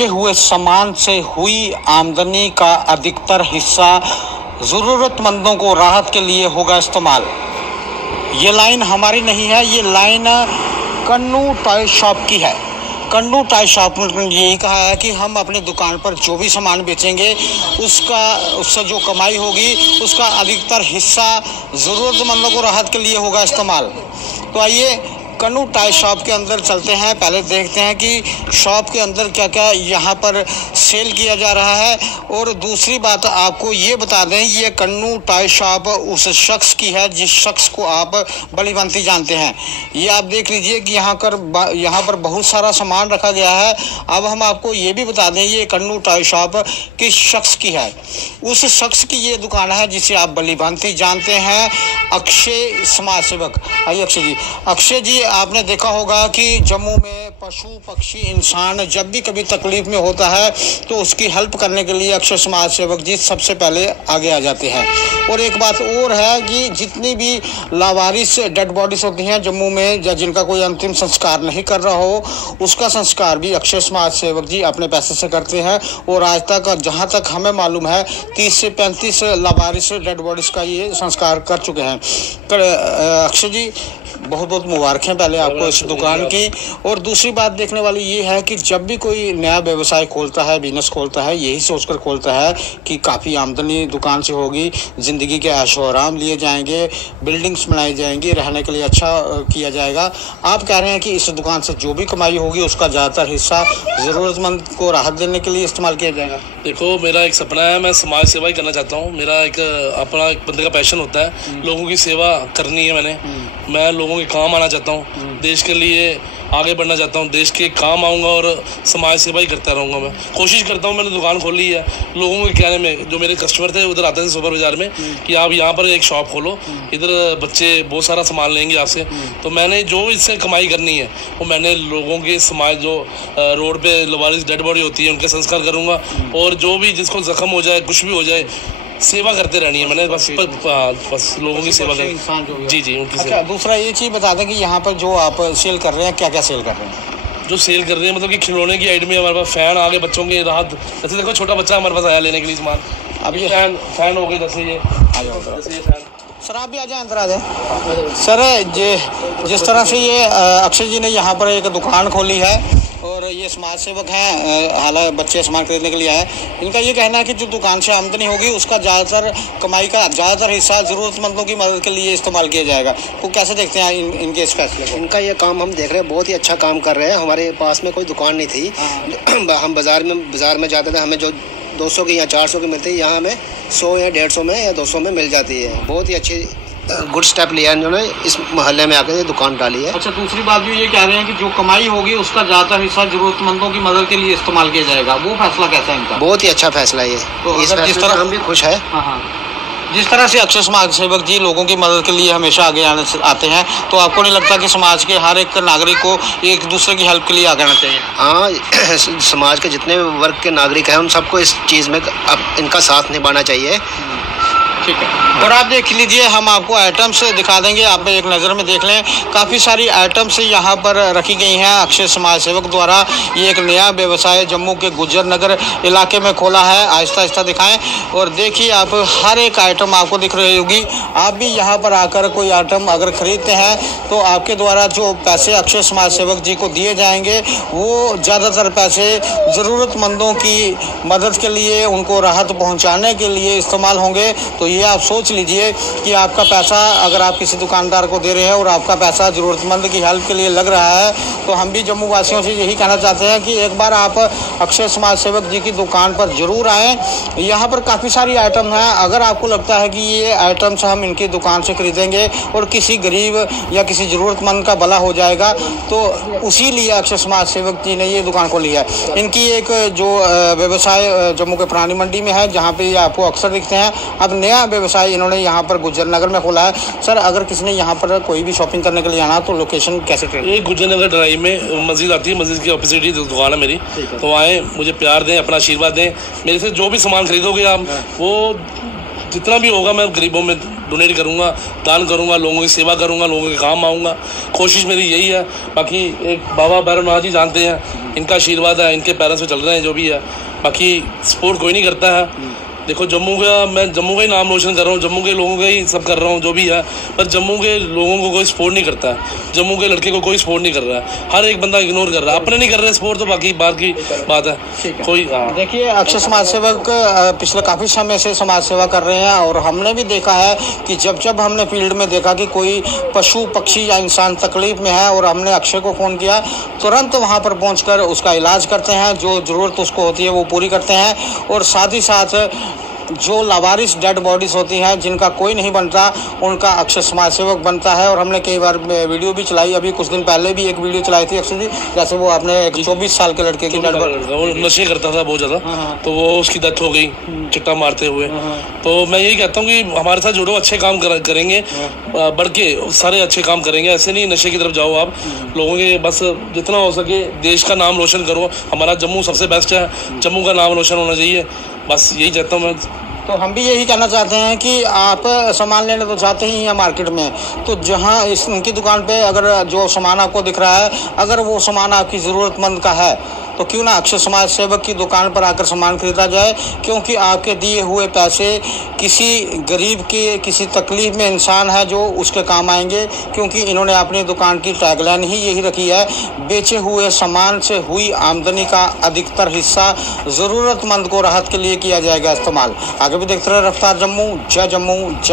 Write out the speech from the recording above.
बेचे हुए सामान से हुई आमदनी का अधिकतर हिस्सा ज़रूरतमंदों को राहत के लिए होगा इस्तेमाल। ये लाइन हमारी नहीं है, ये लाइन कन्नू टॉय शॉप की है। कन्नू टॉय शॉप ने यही कहा है कि हम अपनी दुकान पर जो भी सामान बेचेंगे उससे जो कमाई होगी उसका अधिकतर हिस्सा ज़रूरतमंदों को राहत के लिए होगा इस्तेमाल। तो आइए कन्नू टॉय शॉप के अंदर चलते हैं, पहले देखते हैं कि शॉप के अंदर क्या क्या यहाँ पर सेल किया जा रहा है। और दूसरी बात आपको ये बता दें, ये कन्नू टॉय शॉप उस शख्स की है जिस शख्स को आप बलीबंती जानते हैं। ये आप देख लीजिए कि यहाँ पर बहुत सारा सामान रखा गया है। अब हम आपको ये भी बता दें, ये कन्नू टॉय शॉप किस शख्स की है। उस शख्स की ये दुकान है जिसे आप बलीबंती जानते हैं, अक्षय समाज सेवक। आइए अक्षय जी। अक्षय जी, आपने देखा होगा कि जम्मू में पशु पक्षी इंसान जब भी कभी तकलीफ में होता है तो उसकी हेल्प करने के लिए अक्षय समाज सेवक जी सबसे पहले आगे आ जाते हैं। और एक बात और है कि जितनी भी लावारिस डेड बॉडीज होती हैं जम्मू में, जिनका कोई अंतिम संस्कार नहीं कर रहा हो, उसका संस्कार भी अक्षय समाज सेवक जी अपने पैसे से करते हैं। और आज तक जहां तक हमें मालूम है 30 से 35 लावारिस डेड बॉडीज का ये संस्कार कर चुके हैं। अक्षय जी, बहुत बहुत मुबारकें पहले आपको इस दुकान की। और दूसरी बात देखने वाली ये है कि जब भी कोई नया व्यवसाय खोलता है, बिजनेस खोलता है, यही सोचकर खोलता है कि काफ़ी आमदनी दुकान से होगी, ज़िंदगी के ऐशो आराम लिए जाएंगे, बिल्डिंग्स बनाई जाएंगी, रहने के लिए अच्छा किया जाएगा। आप कह रहे हैं कि इस दुकान से जो भी कमाई होगी उसका ज़्यादातर हिस्सा ज़रूरतमंद को राहत देने के लिए इस्तेमाल किया जाएगा। देखो, मेरा एक सपना है, मैं समाज सेवा ही करना चाहता हूँ। मेरा एक अपना एक बंदे का पैशन होता है, लोगों की सेवा करनी है। मैं लोगों के काम आना चाहता हूँ, देश के लिए आगे बढ़ना चाहता हूँ, देश के काम आऊँगा और समाज सेवा ही करता रहूँगा। मैं कोशिश करता हूँ, मैंने दुकान खोली है लोगों के कहने में। जो मेरे कस्टमर थे उधर आते थे सुपर बाजार में कि आप यहाँ पर एक शॉप खोलो, इधर बच्चे बहुत सारा सामान लेंगे आपसे। तो मैंने जो इससे कमाई करनी है वो मैंने लोगों के समाज, जो रोड पे लवारिस डेड बॉडी होती है उनके संस्कार करूँगा। और जो भी जिसको जख्म हो जाए, कुछ भी हो जाए, सेवा करते रहनी है। मैंने बस लोगों की सेवा कर जी उनकी सेवा। अच्छा, दूसरा ये चीज़ बता दें कि यहाँ पर जो आप सेल कर रहे हैं, क्या क्या सेल कर रहे हैं? जो सेल कर रहे हैं मतलब कि खिलौने की आइटम में हमारे पास फ़ैन आ गए, बच्चों के राहत। जैसे देखो, छोटा बच्चा हमारे पास आया लेने के लिए सामान, अब ये फ़ैन हो गई। जैसे ये फ़ैन। सर आप भी आ जाए, अंदर आ जाए। सर जिस तरह से ये अक्षय जी ने यहाँ पर एक दुकान खोली है और ये समाज सेवक हैं, हालांकि बच्चे सामान खरीदने के लिए आए, इनका ये कहना है कि जो दुकान से आमदनी होगी उसका ज़्यादातर कमाई का ज़्यादातर हिस्सा ज़रूरतमंदों की मदद के लिए इस्तेमाल किया जाएगा। तो कैसे देखते हैं इनके इस फैसले को? इनका ये काम हम देख रहे हैं, बहुत ही अच्छा काम कर रहे हैं। हमारे पास में कोई दुकान नहीं थी, हम बाज़ार में जाते थे, हमें जो 200 की या 400 की मिलती है, यहाँ हमें 100 या 150 में या 200 में मिल जाती है। बहुत ही अच्छी गुड स्टेप लिया इन्होंने, इस मोहल्ले में आकर दुकान डाली है। अच्छा, दूसरी बात भी ये कह रहे हैं कि जो कमाई होगी उसका ज़्यादातर हिस्सा ज़रूरतमंदों की मदद के लिए इस्तेमाल किया जाएगा। वो फैसला कैसा है इनका? बहुत ही अच्छा फैसला है ये। तो इस फैसले से हम भी खुश है। जिस तरह से अक्षय समाज सेवक जी लोगों की मदद के लिए हमेशा आगे आते हैं, तो आपको नहीं लगता कि समाज के हर एक नागरिक को एक दूसरे की हेल्प के लिए आगे आना चाहिए? हाँ, समाज के जितने वर्ग के नागरिक हैं उन सबको इस चीज़ में इनका साथ निभाना चाहिए। ठीक है। और आप देख लीजिए, हम आपको आइटम्स दिखा देंगे, आप एक नज़र में देख लें। काफ़ी सारी आइटम्स यहाँ पर रखी गई हैं अक्षय समाज सेवक द्वारा। ये एक नया व्यवसाय जम्मू के गुज्जर नगर इलाके में खोला है। आहिस्ता आहिस्ता दिखाएं और देखिए, आप हर एक आइटम आपको दिख रही होगी। आप भी यहाँ पर आकर कोई आइटम अगर ख़रीदते हैं तो आपके द्वारा जो पैसे अक्षय समाज सेवक जी को दिए जाएंगे वो ज़्यादातर पैसे ज़रूरतमंदों की मदद के लिए, उनको राहत पहुँचाने के लिए इस्तेमाल होंगे। तो ये आप सोच लीजिए कि आपका पैसा अगर आप किसी दुकानदार को दे रहे हैं और आपका पैसा ज़रूरतमंद की हेल्प के लिए लग रहा है, तो हम भी जम्मू वासियों से यही कहना चाहते हैं कि एक बार आप अक्षय समाज सेवक जी की दुकान पर ज़रूर आएँ। यहाँ पर काफ़ी सारी आइटम हैं। अगर आपको लगता है कि ये आइटम्स हम इनकी दुकान से खरीदेंगे और किसी गरीब या किसी ज़रूरतमंद का भला हो जाएगा, तो उसी लिए अक्षय समाज सेवक जी ने ये दुकान खोली है। इनकी एक जो व्यवसाय जम्मू के पुरानी मंडी में है, जहाँ पर आपको अक्सर दिखते हैं। अब नया व्यवसाय इन्होंने यहाँ पर गुज्जर नगर में खोला है। सर, अगर किसी ने यहाँ पर कोई भी शॉपिंग करने के लिए आना तो लोकेशन कैसे ट्रेड? ये गुज्जर नगर ड्राइव में मस्जिद आती है, मस्जिद की ऑपोजिट ही दुकान है मेरी। तो आए, मुझे प्यार दें, अपना आशीर्वाद दें। मेरे से जो भी सामान खरीदोगे आप, वो जितना भी होगा मैं गरीबों में डोनेट करूँगा, दान करूँगा, लोगों की सेवा करूँगा, लोगों के काम आऊँगा। कोशिश मेरी यही है। बाकी एक बाबा भैरवनाथ जी जानते हैं, इनका आशीर्वाद है, इनके पैरों से चल रहे हैं जो भी है। बाकी सपोर्ट कोई नहीं करता है। देखो मैं जम्मू का ही नाम रोशन कर रहा हूँ, जम्मू के लोगों का ही सब कर रहा हूँ जो भी है, पर जम्मू के लोगों को कोई सपोर्ट नहीं करता है। जम्मू के लड़के को कोई सपोर्ट नहीं कर रहा है, हर एक बंदा इग्नोर कर रहा है। अपने नहीं कर रहे सपोर्ट तो बाकी बात की बात है कोई। देखिए, अक्षय समाज सेवक पिछले काफ़ी समय से समाज सेवा कर रहे हैं और हमने भी देखा है कि जब हमने फील्ड में देखा कि कोई पशु पक्षी या इंसान तकलीफ में है और हमने अक्षय को फ़ोन किया, तुरंत वहाँ पर पहुँचकर उसका इलाज करते हैं, जो ज़रूरत उसको होती है वो पूरी करते हैं। और साथ ही साथ जो लावारिस डेड बॉडीज़ होती हैं, जिनका कोई नहीं बनता, उनका अक्षय समाज सेवक बनता है। और हमने कई बार वीडियो भी चलाई, अभी कुछ दिन पहले भी एक वीडियो चलाई थी अक्षय जी, जैसे वो आपने एक 24 साल के लड़के की वो नशे करता था बहुत ज़्यादा, तो वो उसकी डेथ हो गई चिट्टा मारते हुए। तो मैं यही कहता हूँ कि हमारे साथ जुड़ो, अच्छे काम करेंगे, बढ़ के सारे अच्छे काम करेंगे। ऐसे नहीं नशे की तरफ जाओ आप, लोगों के बस जितना हो सके देश का नाम रोशन करो। हमारा जम्मू सबसे बेस्ट है, जम्मू का नाम रोशन होना चाहिए, बस यही चाहता हूँ मैं। तो हम भी यही कहना चाहते हैं कि आप सामान लेने तो जाते ही हैं मार्केट में, तो जहां इनकी दुकान पे अगर जो सामान आपको दिख रहा है, अगर वो सामान आपकी ज़रूरतमंद का है, तो क्यों ना अक्षय समाज सेवक की दुकान पर आकर सामान खरीदा जाए। क्योंकि आपके दिए हुए पैसे किसी गरीब के, किसी तकलीफ में इंसान है जो उसके काम आएंगे। क्योंकि इन्होंने अपनी दुकान की टैगलाइन ही यही रखी है, बेचे हुए सामान से हुई आमदनी का अधिकतर हिस्सा ज़रूरतमंद को राहत के लिए किया जाएगा इस्तेमाल। आगे भी देखते रहे रफ्तार जम्मू। जय जम्मू जय।